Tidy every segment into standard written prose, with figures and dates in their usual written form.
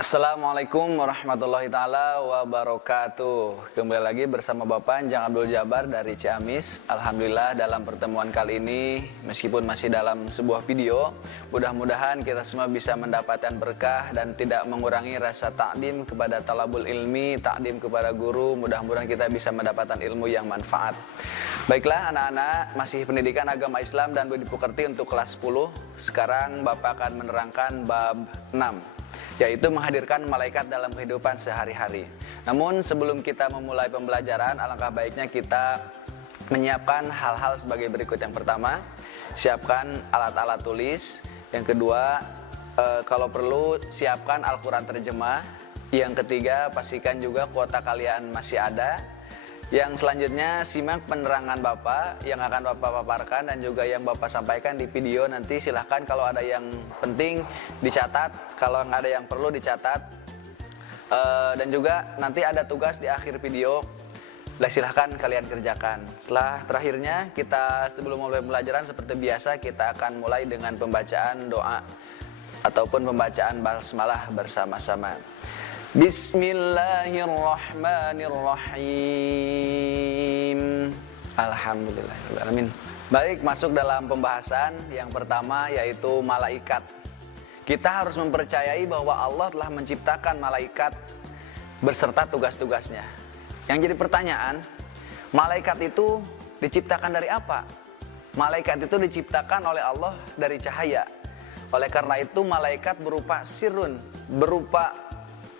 Assalamualaikum warahmatullahi ta'ala wabarakatuh. Kembali lagi bersama Bapak Anjang Abdul Jabar dari Ciamis. Alhamdulillah dalam pertemuan kali ini, meskipun masih dalam sebuah video, mudah-mudahan kita semua bisa mendapatkan berkah dan tidak mengurangi rasa takdim kepada talabul ilmi, takdim kepada guru. Mudah-mudahan kita bisa mendapatkan ilmu yang manfaat. Baiklah anak-anak, masih pendidikan agama Islam dan budi pekerti untuk kelas 10. Sekarang Bapak akan menerangkan bab 6, yaitu menghadirkan malaikat dalam kehidupan sehari-hari. Namun sebelum kita memulai pembelajaran, alangkah baiknya kita menyiapkan hal-hal sebagai berikut. Yang pertama, siapkan alat-alat tulis. Yang kedua, kalau perlu siapkan Al-Quran terjemah. Yang ketiga, pastikan juga kuota kalian masih ada. Yang selanjutnya, simak penerangan Bapak yang akan Bapak paparkan dan juga yang Bapak sampaikan di video. Nanti silahkan kalau ada yang penting dicatat, kalau nggak ada yang perlu dicatat. Dan juga nanti ada tugas di akhir video, silahkan kalian kerjakan. Setelah terakhirnya, kita sebelum mulai pembelajaran seperti biasa, kita akan mulai dengan pembacaan doa ataupun pembacaan basmalah bersama-sama. Bismillahirrahmanirrahim. Alhamdulillahirrahmanirrahim. Baik, masuk dalam pembahasan yang pertama, yaitu malaikat. Kita harus mempercayai bahwa Allah telah menciptakan malaikat berserta tugas-tugasnya. Yang jadi pertanyaan, malaikat itu diciptakan dari apa? Malaikat itu diciptakan oleh Allah dari cahaya. Oleh karena itu malaikat berupa sirun, berupa,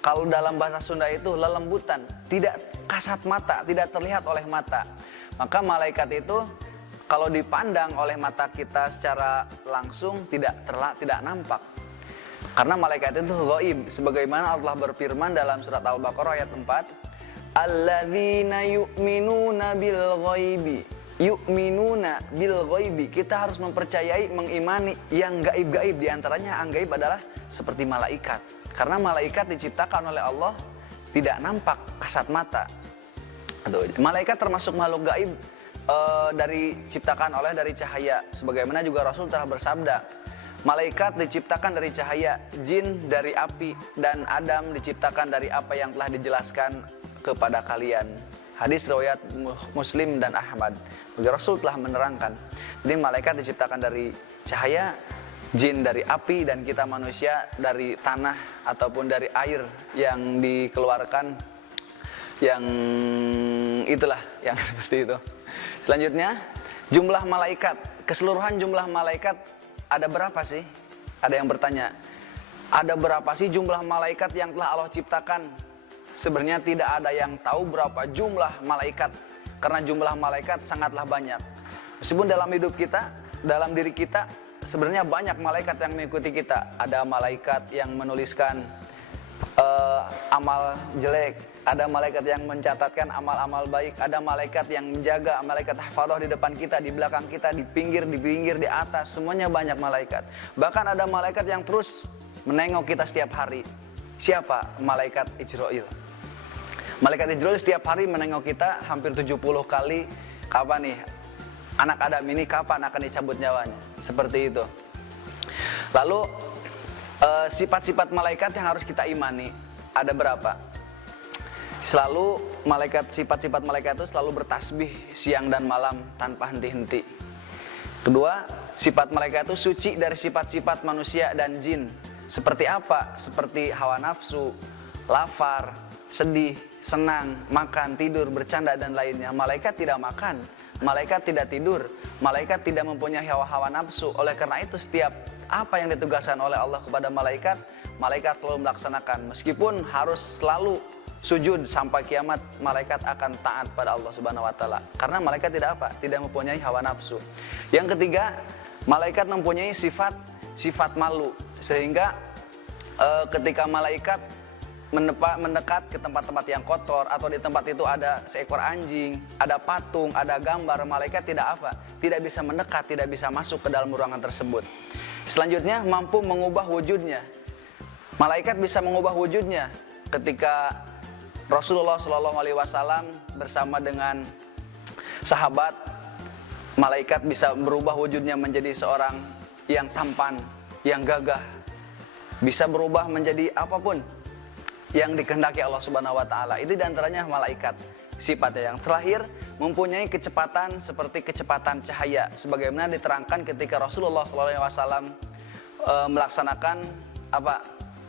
kalau dalam bahasa Sunda itu lelembutan, tidak kasat mata, tidak terlihat oleh mata. Maka malaikat itu kalau dipandang oleh mata kita secara langsung tidak nampak. Karena malaikat itu ghaib, sebagaimana Allah berfirman dalam surat Al-Baqarah ayat 4, alladzina yu'minuna bil ghaibi. Yu'minuna bil ghaibi. Kita harus mempercayai, mengimani yang gaib-gaib. Di antaranya yang gaib adalah seperti malaikat. Karena malaikat diciptakan oleh Allah tidak nampak kasat mata. Malaikat termasuk makhluk gaib diciptakan oleh dari cahaya. Sebagaimana juga Rasul telah bersabda, malaikat diciptakan dari cahaya, jin dari api, dan Adam diciptakan dari apa yang telah dijelaskan kepada kalian. Hadis riwayat Muslim dan Ahmad. Rasul telah menerangkan. Jadi malaikat diciptakan dari cahaya, jin dari api, dan kita manusia dari tanah ataupun dari air yang dikeluarkan, yang itulah yang seperti itu. Selanjutnya, jumlah malaikat. Keseluruhan jumlah malaikat ada berapa sih? Ada yang bertanya, ada berapa sih jumlah malaikat yang telah Allah ciptakan? Sebenarnya tidak ada yang tahu berapa jumlah malaikat, karena jumlah malaikat sangatlah banyak. Meskipun dalam hidup kita, dalam diri kita, sebenarnya banyak malaikat yang mengikuti kita. Ada malaikat yang menuliskan amal jelek, ada malaikat yang mencatatkan amal-amal baik, ada malaikat yang menjaga, malaikat hafadzah di depan kita, di belakang kita, di pinggir, di atas, semuanya banyak malaikat. Bahkan ada malaikat yang terus menengok kita setiap hari. Siapa? Malaikat Ijrail. Malaikat Ijrail setiap hari menengok kita hampir 70 kali. Kapan nih anak Adam ini, kapan akan dicabut nyawanya? Seperti itu. Lalu sifat-sifat malaikat yang harus kita imani ada berapa? Selalu sifat-sifat malaikat itu selalu bertasbih siang dan malam tanpa henti-henti. Kedua, sifat malaikat itu suci dari sifat-sifat manusia dan jin. Seperti apa? Seperti hawa nafsu, lapar, sedih, senang, makan, tidur, bercanda, dan lainnya. Malaikat tidak makan, malaikat tidak tidur, malaikat tidak mempunyai hawa-hawa nafsu. Oleh karena itu setiap apa yang ditugaskan oleh Allah kepada malaikat, malaikat selalu melaksanakan. Meskipun harus selalu sujud sampai kiamat, malaikat akan taat pada Allah Subhanahu wa taala. Karena malaikat tidak apa? Tidak mempunyai hawa nafsu. Yang ketiga, malaikat mempunyai sifat malu. Sehingga ketika malaikat mendekat ke tempat-tempat yang kotor, atau di tempat itu ada seekor anjing, ada patung, ada gambar, malaikat tidak apa? Tidak bisa mendekat, tidak bisa masuk ke dalam ruangan tersebut. Selanjutnya, mampu mengubah wujudnya. Malaikat bisa mengubah wujudnya. Ketika Rasulullah SAW bersama dengan sahabat, malaikat bisa berubah wujudnya menjadi seorang yang tampan, yang gagah, bisa berubah menjadi apapun yang dikehendaki Allah Subhanahu wa taala. Itu diantaranya malaikat. Sifatnya yang terakhir, mempunyai kecepatan seperti kecepatan cahaya, sebagaimana diterangkan ketika Rasulullah SAW melaksanakan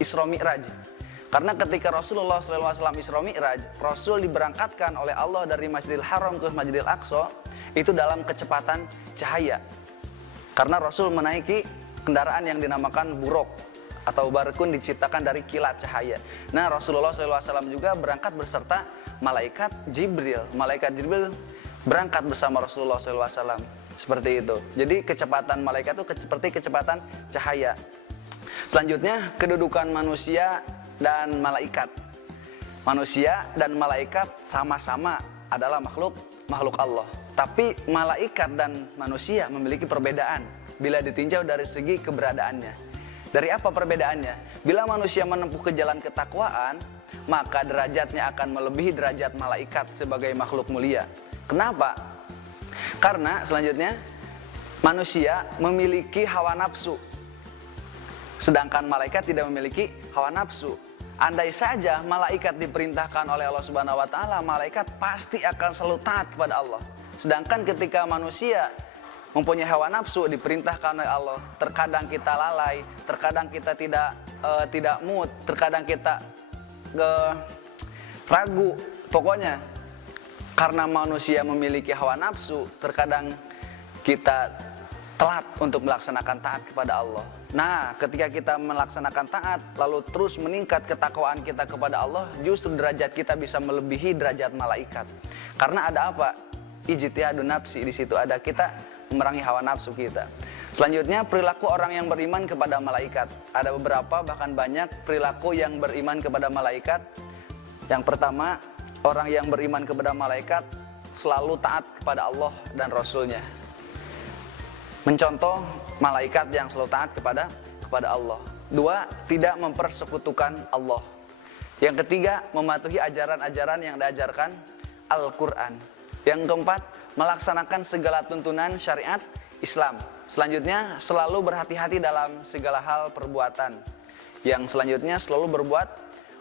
Isra Mi'raj. Karena ketika Rasulullah SAW Isra Mi'raj, Rasul diberangkatkan oleh Allah dari Masjidil Haram ke Masjidil Aqsa itu dalam kecepatan cahaya. Karena Rasul menaiki kendaraan yang dinamakan buruk atau barkun, diciptakan dari kilat cahaya. Nah, Rasulullah SAW juga berangkat beserta malaikat Jibril. Malaikat Jibril berangkat bersama Rasulullah SAW. Seperti itu. Jadi kecepatan malaikat itu seperti kecepatan cahaya. Selanjutnya, kedudukan manusia dan malaikat. Manusia dan malaikat sama-sama adalah makhluk Allah. Tapi malaikat dan manusia memiliki perbedaan bila ditinjau dari segi keberadaannya. Dari apa perbedaannya? Bila manusia menempuh ke jalan ketakwaan, maka derajatnya akan melebihi derajat malaikat sebagai makhluk mulia. Kenapa? Karena selanjutnya, manusia memiliki hawa nafsu, sedangkan malaikat tidak memiliki hawa nafsu. Andai saja malaikat diperintahkan oleh Allah Subhanahu wa taala, malaikat pasti akan selalu taat kepada Allah. Sedangkan ketika manusia mempunyai hawa nafsu, diperintahkan oleh Allah, terkadang kita lalai, terkadang kita tidak mood, terkadang kita ragu. Pokoknya karena manusia memiliki hawa nafsu, terkadang kita telat untuk melaksanakan taat kepada Allah. Nah, ketika kita melaksanakan taat lalu terus meningkat ketakwaan kita kepada Allah, justru derajat kita bisa melebihi derajat malaikat. Karena ada apa? Ijtihadun nafsi. Di situ ada kita memerangi hawa nafsu kita. Selanjutnya, perilaku orang yang beriman kepada malaikat. Ada beberapa, bahkan banyak perilaku yang beriman kepada malaikat. Yang pertama, orang yang beriman kepada malaikat selalu taat kepada Allah dan Rasulnya. Mencontoh malaikat yang selalu taat kepada Allah. Dua, tidak mempersekutukan Allah. Yang ketiga, mematuhi ajaran-ajaran yang diajarkan Al-Quran. Yang keempat, melaksanakan segala tuntunan syariat Islam. Selanjutnya, selalu berhati-hati dalam segala hal perbuatan. Yang selanjutnya, selalu berbuat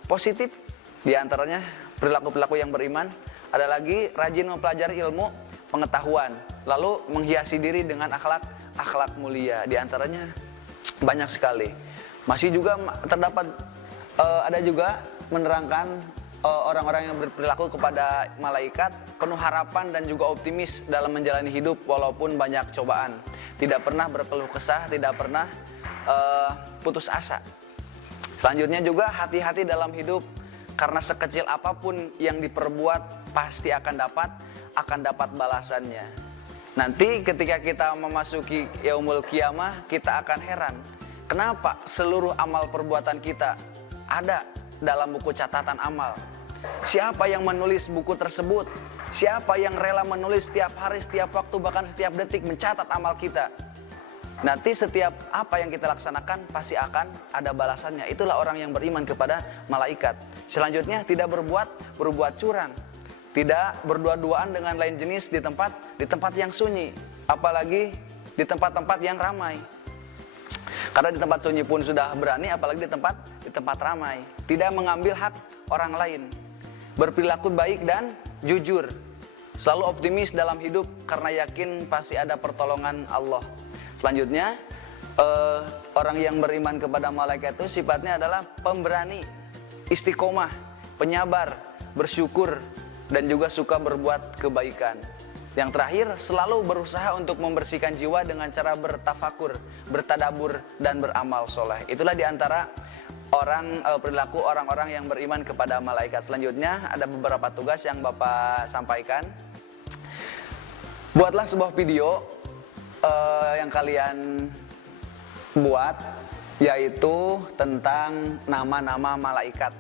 positif. Di antaranya perilaku-perilaku yang beriman. Ada lagi, rajin mempelajari ilmu pengetahuan. Lalu menghiasi diri dengan akhlak mulia. Di antaranya banyak sekali. Masih juga terdapat ada juga menerangkan orang-orang yang berperilaku kepada malaikat penuh harapan dan juga optimis dalam menjalani hidup walaupun banyak cobaan. Tidak pernah berkeluh kesah, tidak pernah putus asa. Selanjutnya juga hati-hati dalam hidup, karena sekecil apapun yang diperbuat pasti akan dapat balasannya. Nanti ketika kita memasuki yaumul qiyamah, kita akan heran. Kenapa seluruh amal perbuatan kita ada dalam buku catatan amal? Siapa yang menulis buku tersebut? Siapa yang rela menulis setiap hari, setiap waktu, bahkan setiap detik mencatat amal kita? Nanti setiap apa yang kita laksanakan pasti akan ada balasannya. Itulah orang yang beriman kepada malaikat. Selanjutnya, tidak berbuat curang. Tidak berdua-duaan dengan lain jenis di tempat yang sunyi, apalagi di tempat-tempat yang ramai. Karena di tempat sunyi pun sudah berani, apalagi di tempat ramai. Tidak mengambil hak orang lain. Berperilaku baik dan jujur. Selalu optimis dalam hidup karena yakin pasti ada pertolongan Allah. Selanjutnya, orang yang beriman kepada malaikat itu sifatnya adalah pemberani, istiqomah, penyabar, bersyukur, dan juga suka berbuat kebaikan. Yang terakhir, selalu berusaha untuk membersihkan jiwa dengan cara bertafakur, bertadabur, dan beramal soleh. Itulah diantara perilaku orang-orang yang beriman kepada malaikat. Selanjutnya, ada beberapa tugas yang Bapak sampaikan. Buatlah sebuah video yang kalian buat, yaitu tentang nama-nama malaikat.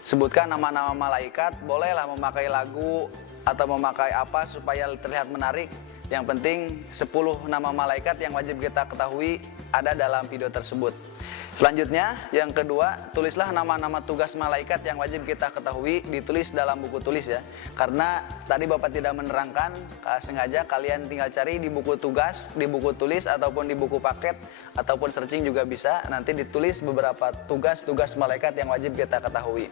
Sebutkan nama-nama malaikat, bolehlah memakai lagu atau memakai apa supaya terlihat menarik. Yang penting 10 nama malaikat yang wajib kita ketahui ada dalam video tersebut. Selanjutnya, yang kedua, tulislah nama-nama tugas malaikat yang wajib kita ketahui, ditulis dalam buku tulis ya. Karena tadi Bapak tidak menerangkan, sengaja kalian tinggal cari di buku tugas, di buku tulis, ataupun di buku paket, ataupun searching juga bisa. Nanti ditulis beberapa tugas-tugas malaikat yang wajib kita ketahui.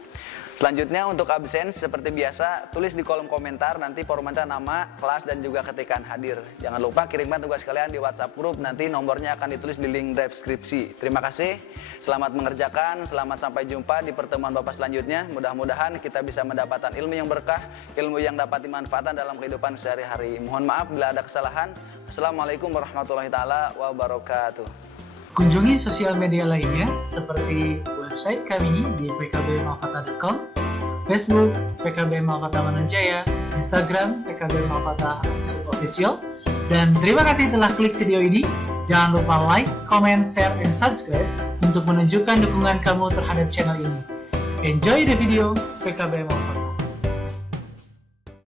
Selanjutnya untuk absen, seperti biasa, tulis di kolom komentar, nanti formatnya nama, kelas, dan juga ketikan hadir. Jangan lupa kirimkan tugas kalian di WhatsApp grup, nanti nomornya akan ditulis di link deskripsi. Terima kasih, selamat mengerjakan, selamat sampai jumpa di pertemuan Bapak selanjutnya. Mudah-mudahan kita bisa mendapatkan ilmu yang berkah, ilmu yang dapat dimanfaatkan dalam kehidupan sehari-hari. Mohon maaf bila ada kesalahan. Assalamualaikum warahmatullahi wabarakatuh. Kunjungi sosial media lainnya seperti website kami di pkbmalfata.com, Facebook PKB Malfata Mananjaya, Instagram PKB Malfata _official. Dan terima kasih telah klik video ini. Jangan lupa like, comment, share, and subscribe untuk menunjukkan dukungan kamu terhadap channel ini. Enjoy the video PKB Malfata.